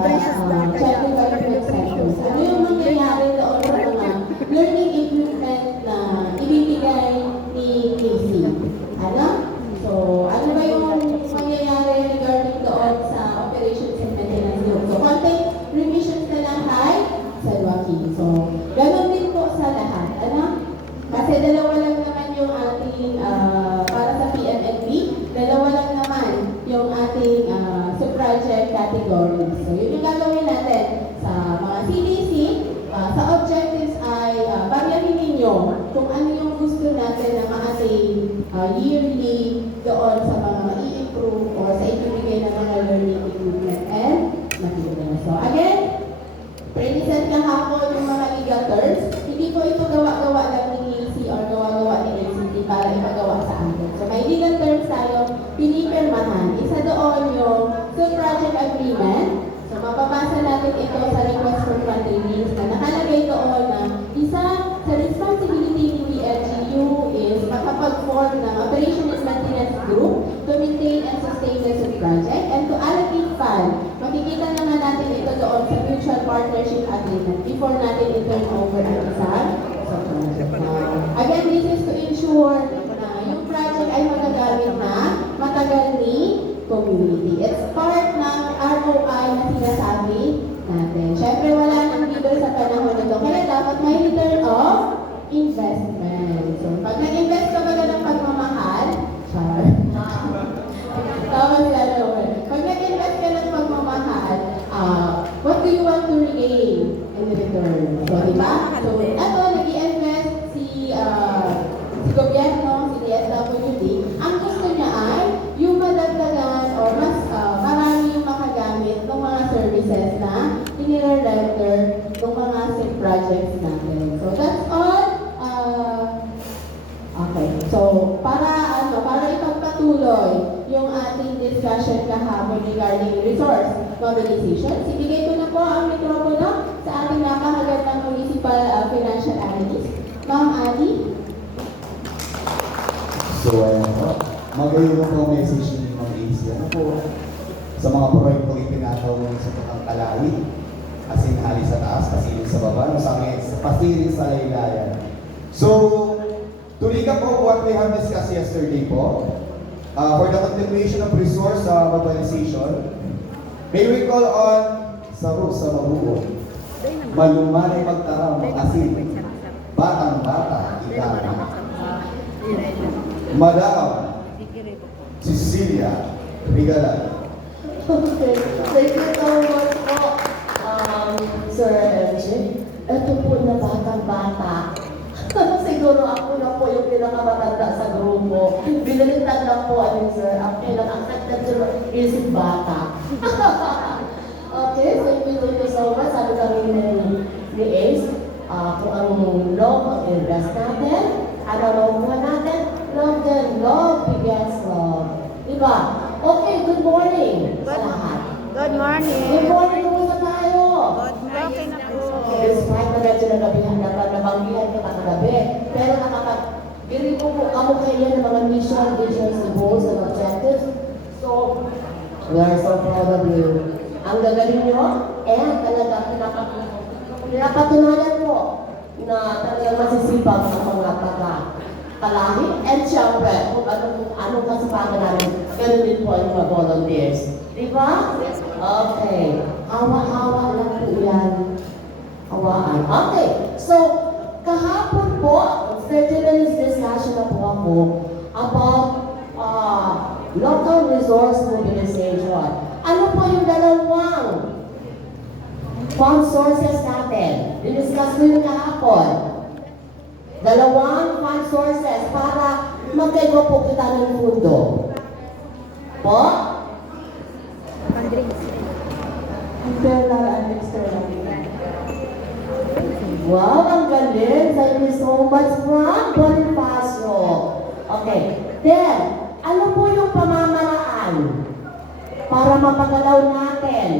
checking government sessions. Ano yung mangyayari doon sa mga learning equipment na ibibigay ni Casey? Ano? So, ano ba yung mangyayari regarding doon sa operations and maintenance group? So, konting revisions na lang kay Sir Joaquin. So, ganun din po sa lahat. Ano? Kasi dalawa lang naman yung ating para sa PNLB, dalawa lang naman yung ating sub-project categories. So, yun yung gagawin natin sa mga CDC. Sa objectives ay baryahin ninyo kung ano yung gusto natin na ating yearly doon sa mga ma-i-improve or sa ibibigay ng mga learning equipment and materials. So, again, present kahapon yung mga legal terms. Hindi po ito gawa-gawa lang ni EC or gawa-gawa ni NCT para ipagawa sa atin. So, may legal terms tayo pinipirmahan. Isa doon yung sub-project agreement. So, mapapasa natin ito sa request for fund release na nakalagay doon na isa sa responsibility ni PLGU is makapag-form ng operation and maintenance group to maintain and sustain the sub-project and to allocate fund. Makikita naman natin ito doon sa mutual partnership agreement before natin i-turn over ang isang sub-project. Again, this is to ensure na yung project ay magagamit na matagal ni community. It's part ng ROI na sinasabi natin. Siyempre, wala nang bibel sa panahon nito. Kaya dapat may return of investment. So, pag nag-invest ka ba ng pagmamahal, char. Tama sila naman. Pag nag-invest ka ng pagmamahal, what do you want to regain in return? So, di ba? So, ito, nag-i-invest si gobyerno, si DSWD. Ang gusto niya ay yung madagdagan or mas marami yung makagamit ng mga services na inirerender ng mga SIP projects natin. So, that's all. Okay. So, para ipagpatuloy yung ating discussion kahapon regarding resource mobilization, ibigay ko na po ang mikropono sa ating napakagandang municipal financial analyst, Ma'am Ali. So, ayan po. Magayon po message ni Ma'am AC. Ano po? Sa mga proyekto itinatawag sa Pagkakalawi, asinghali sa taas, pasilin sa baba, pasilin sa laylayan. So, tuloy ka po what we have discussed yesterday po. For the continuation of resource mobilization, may we call on Saro sa Mabuo, Malumanay Pagtaraw, Asin, Batang-Bata, Itama, Madam Cecilia Rigalan. Okay, thank you so much po, Sir Elgin. Ito po na batang-bata. Siguro ako na po yung pinakamatanda sa grupo. Binalitan lang po, Sir. Ang pinaka-accepted isip bata. Okay, thank you so much. Sabi kami ni Ace, kung ang love ang invest natin, ano love mo natin? Love then love begets love. Diba? Okay, good morning sa lahat. Good morning. Good morning, kumusta tayo? Good morning na po. Despite na medyo nagabihan na nabanggihan ka kagabi, pero nakakabili ko po kamo kayo ng mga mission, visions, goals, and objectives. So, we are so proud of you. Ang gagaling nyo, and talaga pinapatunayan po na talagang masisipag sa mga taga-kalahi. And syempre, kung anong kasipagan namin, ganun din po yung mga volunteers. Diba? Okay. Hawa-hawa lang po yan. Hawaan. Okay. So, kahapon po, 30 minutes discussion na po ako about local resource mobilization. Ano po yung dalawang fund sources natin? Diniscuss ko yung kahapon. Dalawang fund sources para magkaiba po kita ng mundo. Po? Internal and external. Wow, ang galing! Thank you so much from Bonifacio. Okay. Then, ano po yung pamamaraan para mapagalaw natin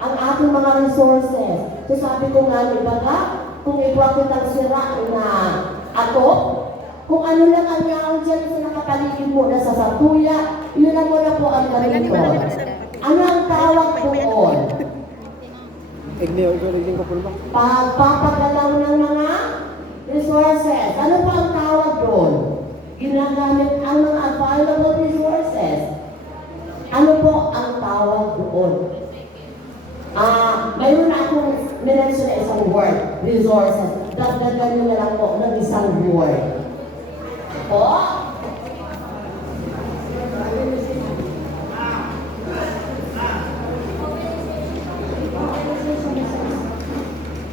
ang ating mga resources? So sabi ko nga, baga, kung ikaw kitang sira na ako, kung ano lang ang yaon dyan sa nakapaligid mo na sa satuya, yun lang mo na po ang gamitin ko. Ano ang tawag doon? Pagpapagalaw ng mga resources. Ano po ang tawag doon? Ginagamit ang mga available resources. Ano po ang tawag doon? Mayroon na akong minention na isang word, resources. Dagdagan nyo na lang po ng isang word. Po?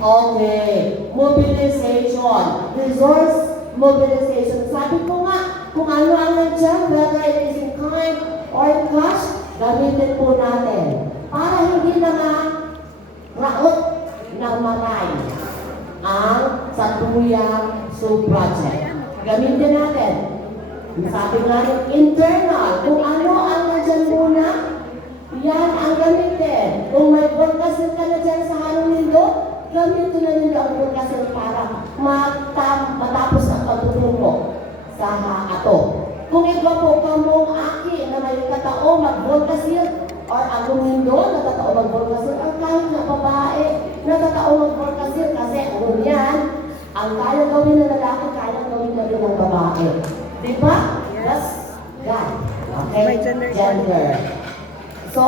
Okay, mobilization. Resource mobilization. Sabi ko nga, kung ano ang nandiyan, whether it is in kind or in cash, gamitin po natin. Para hindi na raot ng maray ang Satuyang Sub-Project. Gamitin natin. Sabi nga rin, internal. Kung ano ang nandiyan muna, yan ang gamitin. Kung may forecasting ka na dyan sa Halong Lindo, gamitin na nila ang forecasting para matapos ang pagtuturo sa ato. Kung iba po kamong aki na may katao mag-forecasting or ang Lindo na katao mag-forecasting, ang kahit na babae na katao mag-forecasting kasi kung yan, ang kaya gawin ng lalaki, kaya gawin na rin ng babae. Di ba? That's God. Okay? May gender. Gender. So,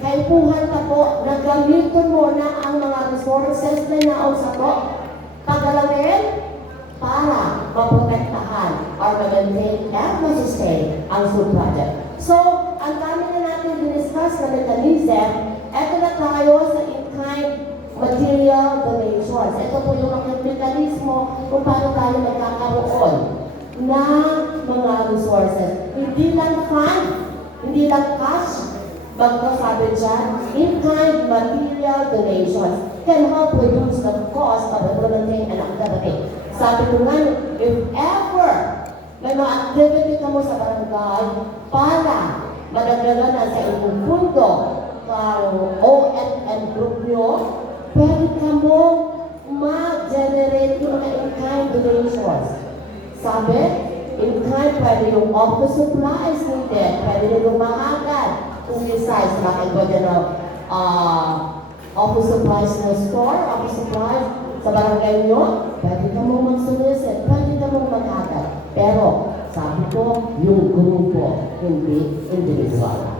kaipuhan ka po na gamitin mo na ang mga resources na naon sa to, pagalawin para maprotektahan or ma-maintain at ma-sustain ang food project. So, ang dami na natin diniscuss na mechanism, eto na tayo sa in-kind material donations. Ito po yung mekanismo kung paano tayo magkakaroon ng mga resources. Hindi lang fund, hindi lang cash, bagko sabi dyan, in-kind material donations can help reduce the cost of implementing an activity. Sabi ko nga, if ever may mga activity ka mo sa barangay para madagdagan na sa inyong pundo ang OFN group nyo, pwede ka mo ma-generate yung mga in-kind donations. Sabi, in-kind pwede yung office supplies needed, pwede yung mahagad. Kung besides, bakit ba dyan office supplies na store, office supplies sa barangay nyo, pwede ka mo mag-solicit, pwede ka mo mag-agad. Pero, sabi ko, yung grupo, hindi individual.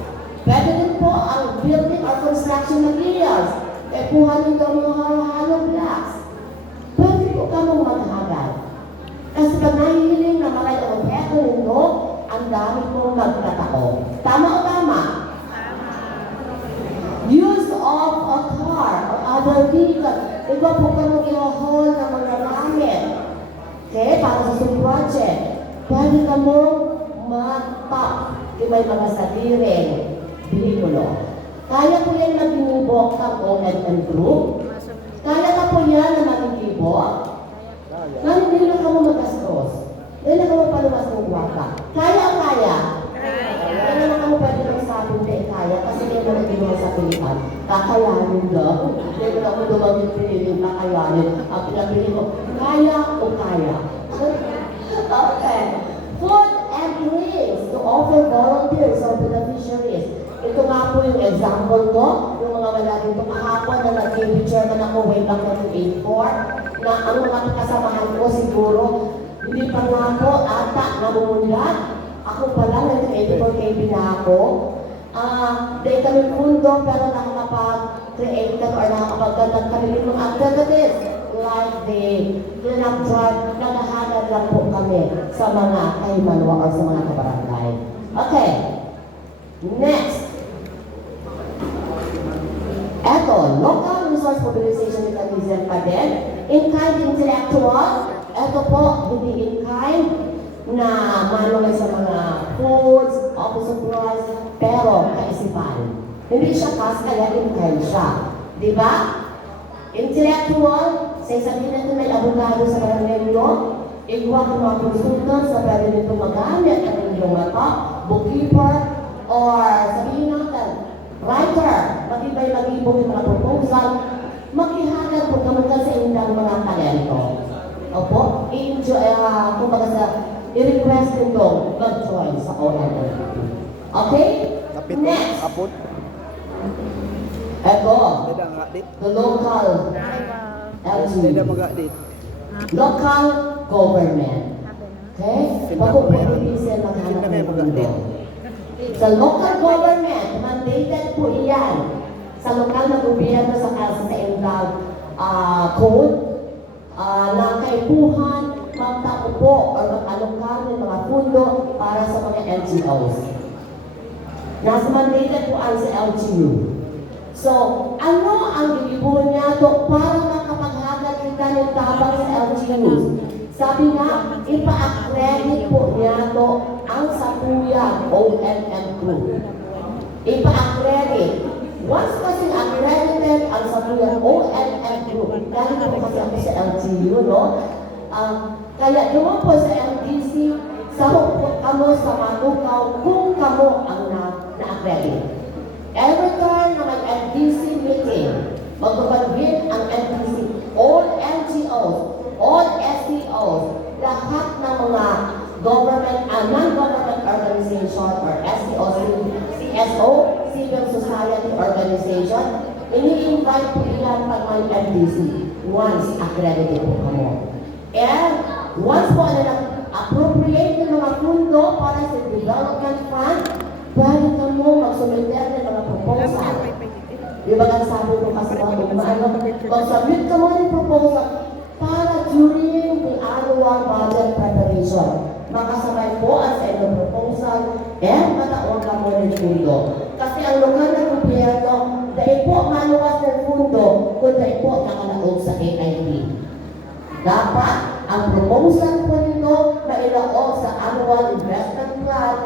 Pwede din po ang building or construction materials. Kuhanin ka mga hollow blocks. Pwede po ka mong mag-agad. Kasi pag nahihiling na malay ang objeto nito, ang dami pong magtatao. Tama o tama? Use of a car or other vehicle. Iba po ka mong i-haul ng mga gamit. Okay, para sa sub-project. Pwede ka mong mag-top. May mga sariling vehikulo. Kaya po yan mag-inibok ang OFN group. Kaya ka po yan na mag-inibok. Ngayon, hindi na ka mo magastos. Hindi na ka mo paluwas ng guwaka. Kaya o kaya? Kaya na ka mo pwede lang sabi, hindi kaya. Kasi hindi mo naging sa Pilipan. Kakayanin daw. Hindi mo na ako dumagin piliin, kakayanin. Ang pinapili ko, kaya o kaya? Okay. Food and drinks to offer volunteers or beneficiaries. Ito nga po yung example ko, yung mga wala dito kahapon na nag-picture na ako way back 1984, na ang mga kasamahan ko siguro, hindi pa nga po ata namumundan. Ako pa lang, 1984 KB na ako. Dahil kami mundo, pero nakakapag-create ka or nakakapag-ganag kami ng activities. Like the clean-up drive, naghahanap lang po kami sa mga kaimanwa or sa mga kabarangay. Okay. Next. Eto, local resource mobilization mechanism pa din. In-kind intellectual. Eto po, hindi in-kind na manual sa mga foods, office supplies, pero kaisipan. Hindi siya cash, kaya in-kind siya. Di ba? Intellectual, sabihin natin may abogado sa barangay nyo, igwa ng mga consultants na pwede nito magamit ang inyong mata, bookkeeper, or sabihin natin, writer, mag-ibay mag-ibog yung mga proposal, mag-ihanap po kamuha sa inyong mga talento. Opo, kumbaga sa i-request nito mag-join sa ONL. Okay? Next. Eko, Dada nga dit. the local LG, Dada mga dit. local government. Okay? Bago po ilisin maghanap ng mundo. Sa local government, mandated po iyan sa lokal na gobyerno sa Kasasaindag code na kaipuhan magtaupo o mag-alokar ng mga pundo para sa mga LGOs. Nasa mandated po ang sa LGU. So, ano ang gigibuhan niya to para makapaghagad kita ng tabang sa LGUs? Sabi nga, ipa-accredit po niya to ang Sapuyang OMM Group. Ipa-accredit. Once kasi accredited ang Sapuyang OMM Group, dahil po kasi ako sa LGU, no? Kaya naman po sa LDC, sahog po kamo sa matukaw kung kamo ang na-accredit. Every time na mag-LDC meeting, magpapagin ang LDC, all NGOs, all SCOs, lahat ng mga government and non-government organization or SCO, CSO, civil society organization, ini-invite po ilan pag may LDC once accredited po kamo. And once po na-appropriate ng mga pundo para sa development fund, pwede ka mo mag-submiter ng mga proposal. Di ba nga sabi ko kasi mag-submit ka mo ng proposal para during the annual budget preparation. Makasabay po ang sa inyong proposal and mataon ka mo ng pundo. Kasi ang lokal na gobyerno, dahil po maluwas ng pundo kung dahil po nakalaog sa AIP. Dapat ang proposal po nito mailaog sa annual investment plan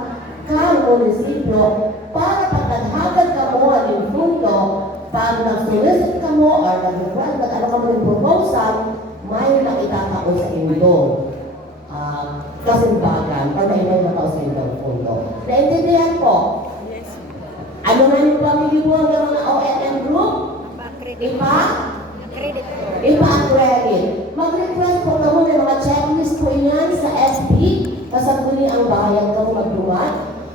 kang munisipyo para pagkadhagan ka mo ang pundo pag nag-solicit ka mo or nag-request ano ka mo ng proposal, may nakita ko sa indo. Kasimbagan or may nakita sa indo pundo. Naintindihan po? Ano na yung pamilibuan ng mga OMM group? Ipa-accredit. Mag-request po kamo ng mga checklist po yan sa SP. Kasabuni ang bayan kang magduman.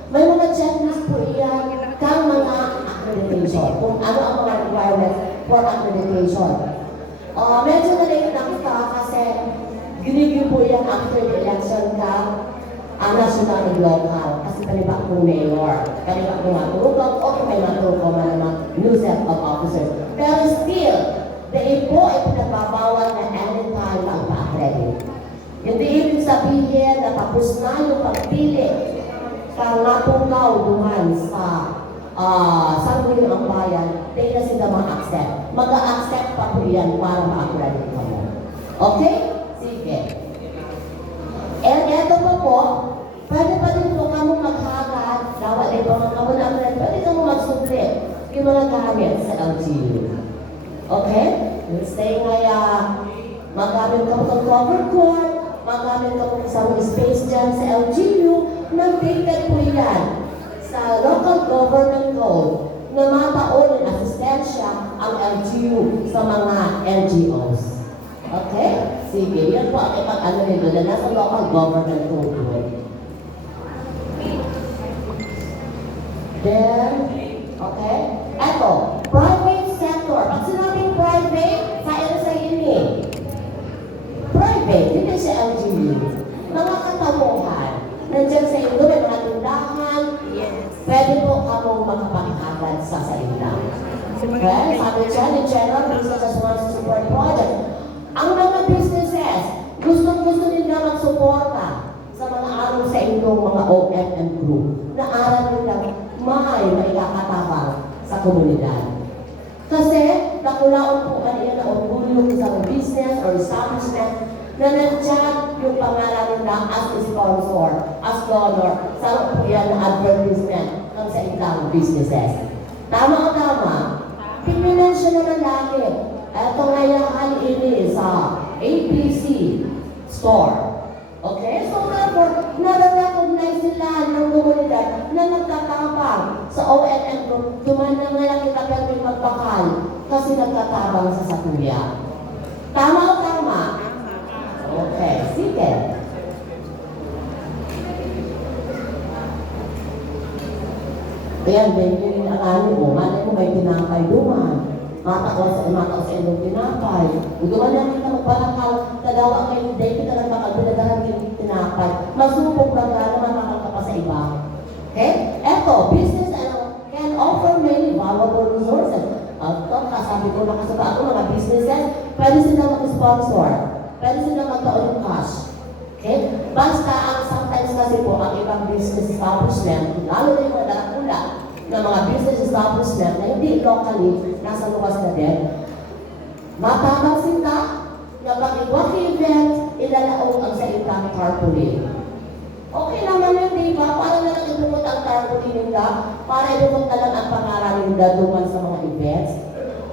May mga checklist po yan kang mga accreditation. Kung ano ang mga requirements for accreditation. Medyo na-late na kita kasi ginigil po yan after the election ka national and local. Kasi palibak po mayor. Palibak po matulog. Okay, may matulog ko man naman new set of officers. Pero still, dahil po ay pinagbabawal na anytime ang pa-accredit. Hindi ibig sabihin na tapos na yung pagpili kang natunaw duman sa sangguni ang bayan, hindi na sila ma-accept. Mag-a-accept pa po yan para ma-accredit ka mo. Okay? Sige. And eto po, pwede pa din po kamo maghagad, dawa din po mga kamo na pwede kamo mag-submit yung mga gamit sa LGU. Okay? Let's say nga, magamit ka po ng cover cord, magamit ka po isang space dyan sa LGU, nag-dated po yan sa local government code na mataon ng asistensya ang LGU sa mga NGOs. Okay? Sige, yan po ang ipag-ano nito na nasa local government code po. Then, okay? Eto, private sector. Pag sinabing private, sa ini. Private, hindi siya LGU. Mga katamuhan. Nandiyan sa ilo, may mga tindahan. Pwede po kamo makapagkagad sa salita. Okay? Sabi siya, ni General, Business as well as Support Project. Ang mga businesses, gusto nila magsuporta sa mga araw sa inyong mga OMM group na aral nila maikakatabang sa komunidad. Kasi, nakulaon po kanina na orgulyo sa business or establishment na nandiyan yung pangalan nila as sponsor, as donor, sa po yan na advertisement ng sa ilang businesses. Tama o tama? Pinimensyon naman natin. Ito ngayon ini sa ABC store. Okay? So therefore, nare-recognize sila ng komunidad na nagtatapang sa OMM group. Duman na nga kita pwede magbakal kasi nagtatabang sa Sapuyang. Tama o tama? Okay, sige. Ayan, baby. ang ani mo, manay mo may tinapay duman. Mata sa ilong tinapay. Uduman na kita magbalakaw, tadawa kayo, hindi kita nagpakagbiladahan yung tinapay. Masubok lang ka na makakal ka pa sa iba. Okay? Eto, business can offer many valuable resources. Sabi ko nakasaba ako, mga businesses, pwede silang mag-sponsor. Pwede silang magtaon yung cash. Okay? Basta ang sometimes kasi po, ang ibang business establishment, lalo na yung mga darakula, na mga business establishment na hindi locally, nasa luwas na din, matamang sinta, na pag-iwag event, ilalaong ang sa itang carpooling. Okay naman yun, di ba? Para na lang idumot ang carpooling nila, para idumot na lang ang pangalan nila duman sa mga events.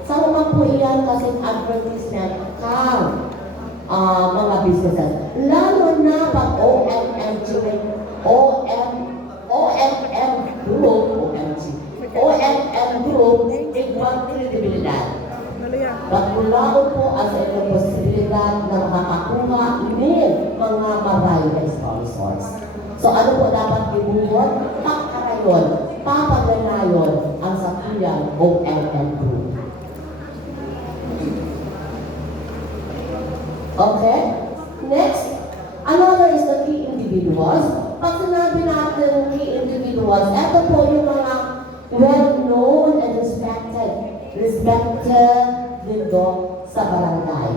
Sa naman po iyan kasi advertisement kang mga businesses. Lalo na pag OMM Group, ibang kredibilidad. Pagkulaon po ang sa inyong posibilidad na makakakuha ng mga maray na sponsors. So ano po dapat gibuhat? Pagkarayon, papaganayon ang sakuyang OMM Group. Okay? Next, another is the key individuals. Pag sinabi natin key individuals, ito po yung mga well-known and respected dito sa barangay.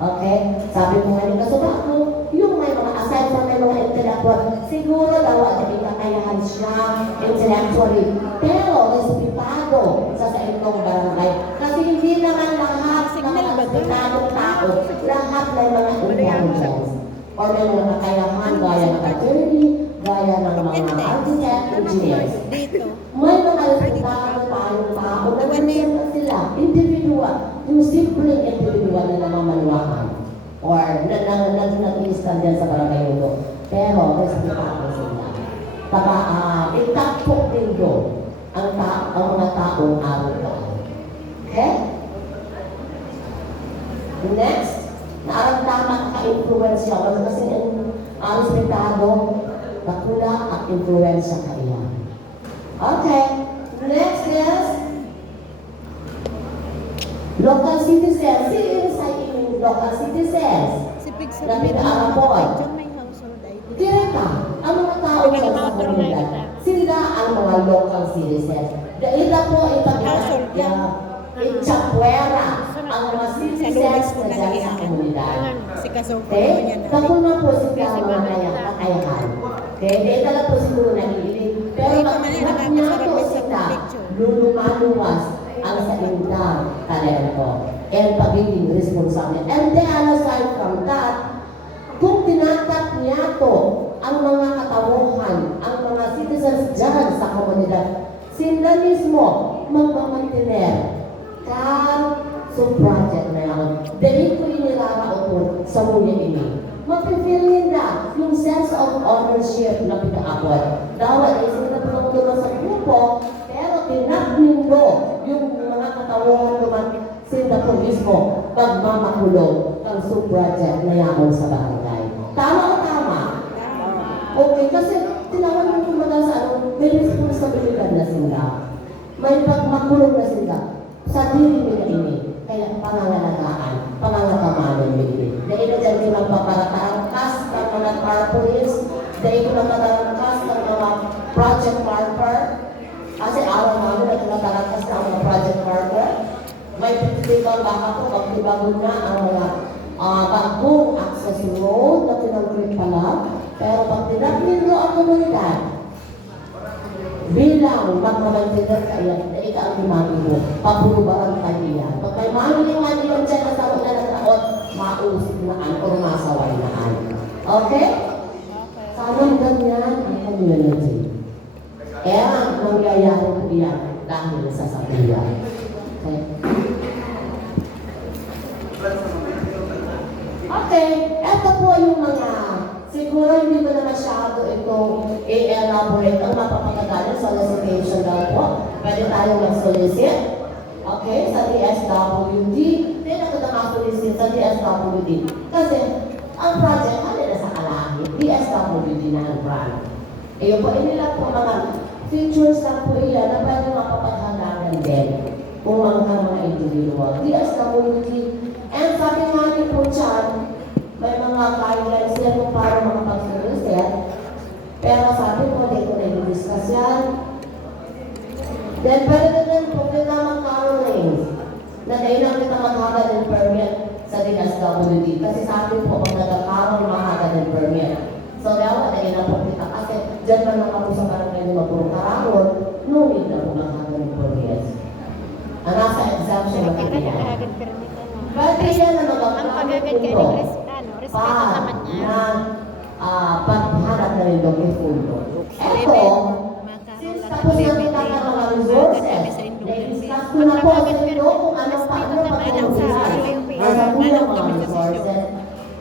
Okay? Sabi ko nga rin kasama ko, yung may mga, aside from may mga intellectual, siguro daw at kakayahan siya intellectually, pero respetado sa inyong barangay. Kasi hindi naman lahat ng mga respetadong tao, lahat may mga intelligence or may mga kakayahan gaya ng attorney, gaya ng mga architect, engineers. May mga respetado tayong tao na nandiyan sila, individual, yung simpleng individual na namamaluwakan or nag-i-stand din sa barangay nito. Pero respetado sila. Itakpok din doon ang mga taong araw-araw. Okay? Next, naarang-tama ka-influensya ko kasi ang respetado, nakula at influensya ka iyan. Okay. Next is local citizens. Sino sa inyong local citizens? Na pinaarapon. Direkta, ang mga tao sa komunidad. Sila ang mga local citizens. Ito po itchapwera ang mga citizens na dyan sa komunidad. Okay? Tapos na po sila ang mga kakayahan. Okay? Dito lang po siguro nag-iilig. Pero pag niya po sila, lulumaluwas ang sa indang talento and pagiging responsable. And then, aside from that, kung tinatak niya to ang mga katawuhan, ang mga citizens dyan sa komunidad, sila mismo magmamantener sub-project na yan. Dahil ko inilaraot po sa muna ini. Mapifeel nila yung sense of ownership na pinaabot. Dawat ay sila naman sa grupo, pero tinaknindo yung mga katawang naman sila po mismo pagmamakulong ng sub-project na yan sa barangay. Tama o tama? Okay, kasi tinawan mo mga sa may responsibilidad na sila. May pagmakulong na sila sa diri nila ini. Kaya pangangalagaan, pangangakamalan nila. Dahil na dyan silang paparatangkas ng mga carpools, dahil ko nagtatarangkas ng mga project marker. Kasi araw namin na tinatarangkas ng mga project marker. May physical baka po, pagtibago na ang mga bagong access road na pinag-create pa lang. Pero pag tinagnindo ang komunidad, bilang magmamantinan ka iyan, na ika ang limami mo, pabulubaran ka iyan. Pag may mahilingan iyon dyan na sa una ng taon, mausip naan o masaway naan. Okay? Sana ganyan ang community. Kaya mangyayari po iyan dahil sa sabihan. Okay? Okay, eto po yung mga siguro hindi ko na masyado itong i-elaborate ang mapapagagaling solicitation daw po. Pwede tayong mag-solicit. Okay, sa DSWD. Hindi na ito nakasolicit sa DSWD. Kasi ang project, ano na sa kalahit? DSWD na ang brand. Iyo po, inilang po mga features lang po iyan na pwede makapaghanapan din kung mga individual. Di as community. And sabi nga niyo po dyan, may mga guidelines din kung paano makapag-solicit. Pero sabi ko, dito na i-discuss yan. Then, pwede din po kita mag-carolings na kailangan kita mag-hagad ng permit sa DSWD. Kasi sabi po, pag nagkakaroon, mahagad ng permit. So, dapat na ilang po kita kasi dyan man lang ako sa barangay ni magpuro-karoon, no need na po mahagad ng permit. Ang nasa exemption na po yan. Pagagad permit ano. Pwede yan na Ang mag-apply pagagad kayo po ng respeto naman niya. paghanap na rin ng fundo. Ito, since tapos na kita ng mga resources, na-discuss ko na po sa inyo kung anong paano magkakailangan sa kulang mga resources,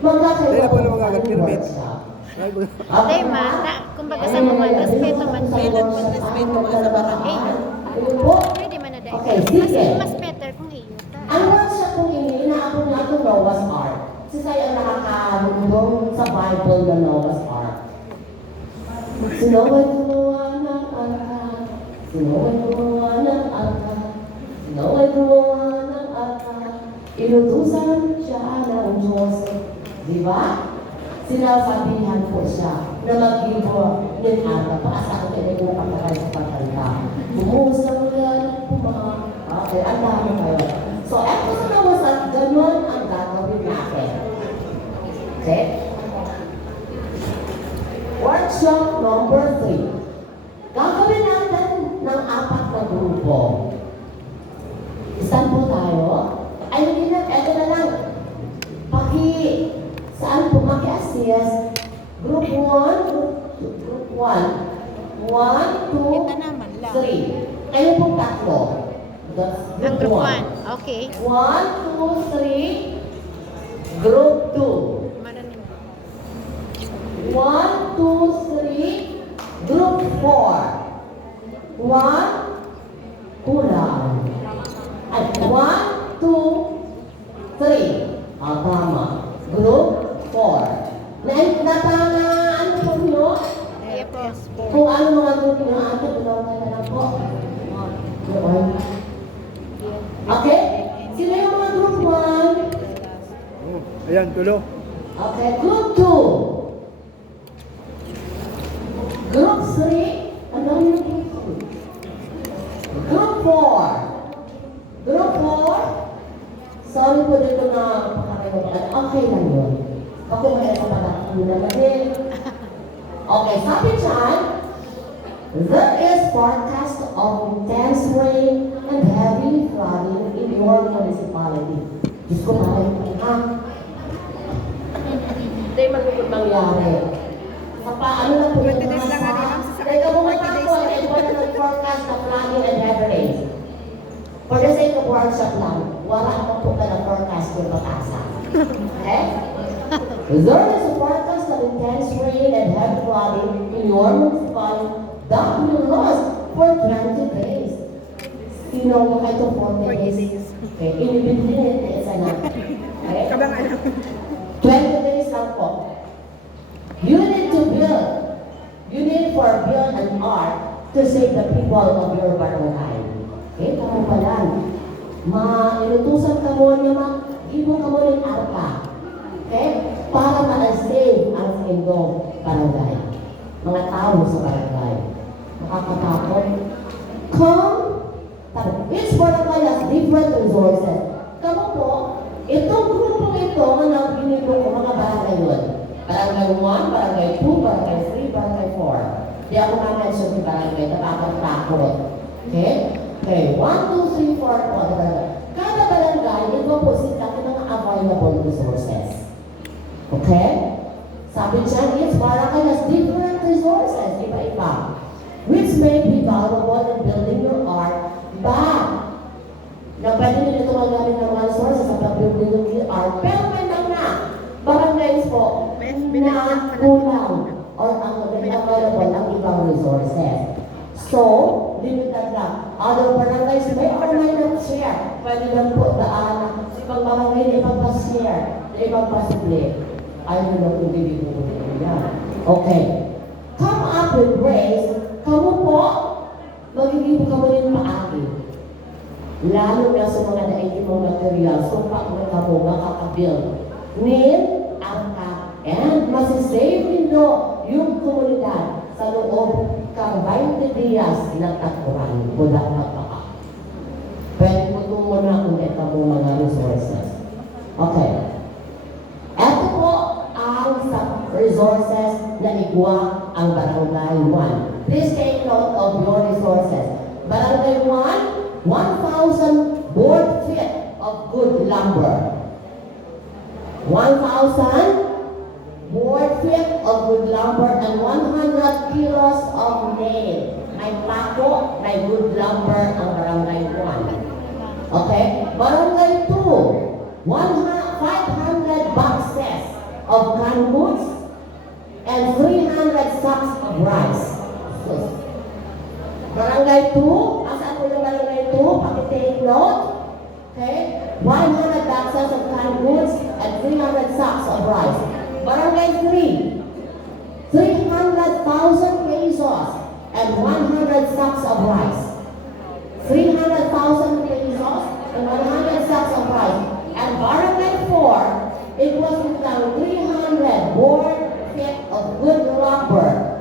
magkakailangan ng workshop. Hindi ma, kumbaga sa mga respeto man niya. Pwede man na dahil. Okay, sige. Mas better kung iyo. Ang workshop kong ini na ako nga itong Noah's Ark. Si Saya ang nakakahundong sa Bible na Noah's Ark. Si Noah gumawa ng arka. Si Noah gumawa ng arka. Si Noah gumawa ng arka. Inutusan siya ng Diyos. Di ba? Sinasabihan po siya na mag-ibo ng arka. Paasa ko kayo kung pagkakay sa pagkanta. Bumusang yan, pumaa. Okay, ang dami kayo. So, eto sa Noah's Ark, ganun ang gagawin natin. Okay? Workshop number 3. Gagawin natin ng 4 na grupo. Saan po tayo? Ay, hindi na, eto na lang. Saan po maki-assist? Group 1, Group 1. 1, 2, 3. Kayo pong tatlo. Ang group 1. Okay. 1, 2, 3. Group 2. Maraming. 1, 2, 3. Group 4. 1. Kulang. Ay, 1, 2, 3. Tama. Group 4. Natama, ano po nyo? Yes po. Kung ano mga group nyo, ate, tulungan na lang po. Yun. Okay? Sino yung mga group 1? Ayan, tulo. Okay, group 2. Group 3. Ano yung group 3? Group 4. Group 4. Sorry po dito na pakakailangan. Okay lang yun. Ako may kapatid naman din. Okay, sabi dyan, there is forecast of intense rain and heavy flooding in your municipality. Diyos ko pala, ha? Hindi malulog mangyari. Sa paano na po yung mga sa... Teka mo nga ako, ito na nag-forecast na flooding and heavy rain. For the sake of workshop lang, wala akong punta na forecast yung pag-asa. Okay? There is a forecast of intense rain and heavy flooding in your municipality that will last for 20 days. Sino mo kayo 40 days? Okay, inibigin na isa na. Okay? 20 days lang po. You need for build an ark to save the people of your barangay. Okay, kamu pala. Inutusan ka mo niya, ibo ka mo ng arka. Okay? Para ma-save ang inyong barangay. Mga tao sa barangay. Nakakatakot. Each barangay has different resources. Kamu po, itong grupong ito na ginito ko mga barangay yun. Barangay 1, barangay 2, barangay 3, barangay 4. Di ako ma-mention yung barangay, nakakatakot. Okay? Okay, 1, 2, 3, 4 po. Kada barangay, ito po sila ng mga available resources. Okay? Sabi dyan, each barangay has different resources, iba-iba, which may be valuable in building your ark back. Na pwede nyo ito magaling ng mga resources sa pag-building yung ark. Pero may mga barangays po na kulang or ang available ng ibang resources. So, limited lang. Other barangays may or may not share. Pwede lang po daan sa ibang barangay na ibang pa-share, na ibang pa-split. Ayaw na kung hindi po yan. Okay. Come up with ways. Kamu po, magiging ka mo rin paagi. Lalo na sa mga naiging mga materials kung paano ka mo makakabuild. Nin, angka, and masisave nito yung komunidad sa loob kang 20 días ng tagpuan mula magpaka. Pwede mo ito muna kung ito mo mga resources. Okay. Ito po ang sa resources na igwa ang Barangay 1. Please take note of your resources. Barangay 1, 1,000 board feet of good lumber. 1,000 board feet of good lumber and 100 kilos of nail. May pako, may good lumber ang Barangay 1. Okay? Barangay 2, 500 boxes of canned goods and 300 sacks of rice. Barangay 2, asa po yung Barangay 2? Pakitake note. Okay? 100 boxes of canned goods and 300 sacks of rice. Barangay 3, 300,000 pesos and 100 sacks of rice. 300,000 pesos and 100 sacks of rice. And Barangay 4, it was lang 300 board feet of good lumber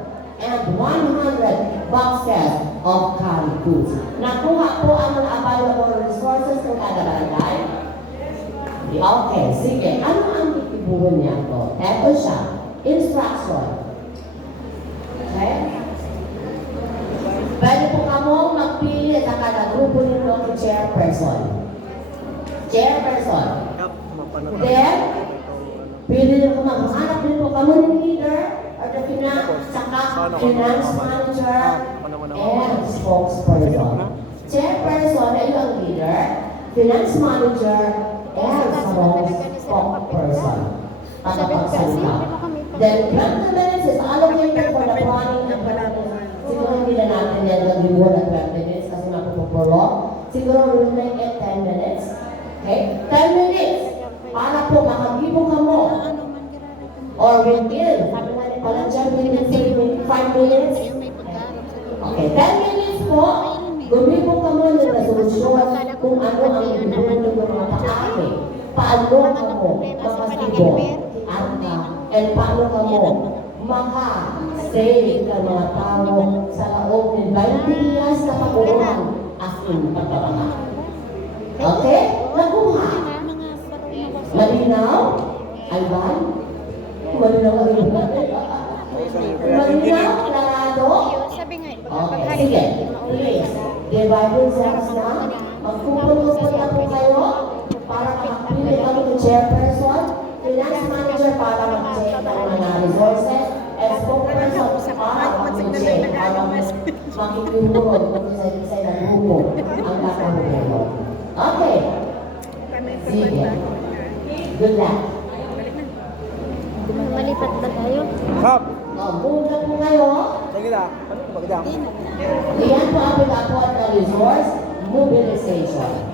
and 100 boxes of canned goods. Nakuha po ang mga available resources ng kada barangay. Okay, sige. Ano ang ibubuhin niya ko? Ito siya. Instruction. Okay? Pwede po kamo magpili sa kada grupo ninyo ng chairperson. Chairperson. Then, pili nyo kung maghanap din po kamo ng leader or the finance manager and spokesperson. Chairperson ay yung leader, finance manager, and spokesperson. Pagkakagsalita. Then, 20 minutes is allocated for the planning and planning. Siguro hindi na natin yan nag-reward at 20 minutes kasi mapupupulong. Siguro we'll make it 10 minutes. Okay? 10 minutes para po makagibo ka mo. Or within, sabi nga ni pala 10 minutes, 5 minutes. Okay, 10 minutes po, gumibo ka mo ng resolusyon kung ano ang ibigay ng mga paake. Paano ka mo makagibo angka and paano ka mo maka-save ka mga tao sa loob ng 20 years na pag-uwan as in pagkabaka. Okay? Nakuha. Malinaw? Alban? Malinaw ang iba. Malinaw? Clarado? Okay, sige. Please, divide yourselves na. Magpupulupot na po kayo para makapili kami ng chairperson, finance manager para mag-check ng mga resources, and spokesperson para mag-check, para makikimurod kung isa-isa na grupo ang kakabulero. Okay. Sige. Good luck. Malipat ba tayo? Kap! Move na po kayo. Sige na. Ano? Magdang. Iyan po ang pinagawa ng resource mobilization.